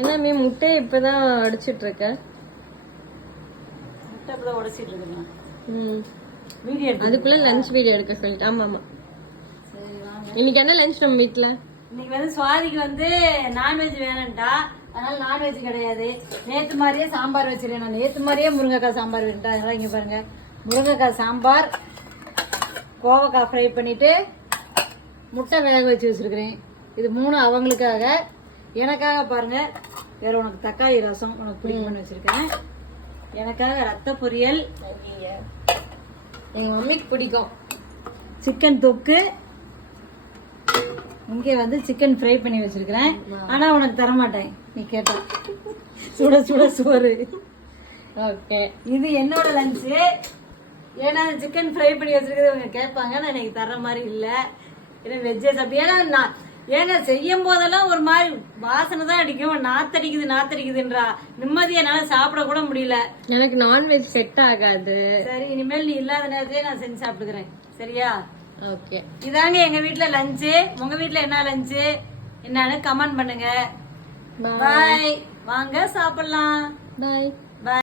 என்ன மீ முட்டை இப்பதான் அடிச்சிட்டு இருக்க? முட்டை இப்பதான் உடைச்சிட்டு இருக்கேன். வீடியோ அதுக்குள்ள லஞ்ச் வீடியோ எடுக்க சொல்லிட்டு. ஆமா ஆமா. சரி வாங்க. இன்னைக்கு என்ன லஞ்ச் நம்ம வீட்ல? இன்னைக்கு வந்து சுவாதிக்கு வந்து நான்வெஜ் வேணும்டா, அதனால நான்வெஜ் கிடையாது. நேத்து மாதிரியே சாம்பார் வச்சிருக்கேன். நான் நேத்து மாதிரியே முருங்கைக்காய் சாம்பார் வேணும்டா. அதனால இங்க பாருங்க, முருங்கைக்காய் சாம்பார், கோவக்காய் ஃப்ரை பண்ணிட்டு முட்டை வேக வச்சு வச்சிருக்கிறேன். இது 3 அவங்களுக்காக. எனக்காக பாருங்க, வேற உனக்கு தக்காளி ரசம் உனக்கு பிடிக்கும்னு வச்சிருக்கேன். எனக்காக ரத்த பொரியல், எங்க மம்மிக்கு பிடிக்கும் சிக்கன் தொக்கு, இங்கே வந்து சிக்கன் ஃப்ரை பண்ணி வச்சிருக்கிறேன். ஆனா உனக்கு தரமாட்டேன், நீ கேட்ட. சுட சுட சோறு. ஓகே, இது என்னோட லஞ்சு. ஏன்னா சிக்கன் ஃப்ரை பண்ணி வச்சிருக்கிறது இவங்க கேட்பாங்க, நான் எனக்கு தர்ற மாதிரி இல்லை. ஏன்னா வெஜ்ஜே சாப்பிட்டு, ஏன்னா நான் ஏங்க செய்யும் போதெல்லாம் ஒரு மாதிரி வாசனை தான் அடிக்கும். நாத்தடிக்குதுன்றா, நிம்மதியா என்னால சாப்பிட கூட முடியல. எனக்கு நான்வெஜ் செட் ஆகாது. சரி, இனிமேல் நீ இல்லாத நேரத்திலே நான் செஞ்சு சாப்பிட்டுக்கிறேன், சரியா? ஓகே, இதாங்க எங்க வீட்டுல லஞ்சு. உங்க வீட்டுல என்ன லஞ்சு என்னன்னு கமெண்ட் பண்ணுங்க. பாய், வாங்க சாப்பிடலாம். பாய்.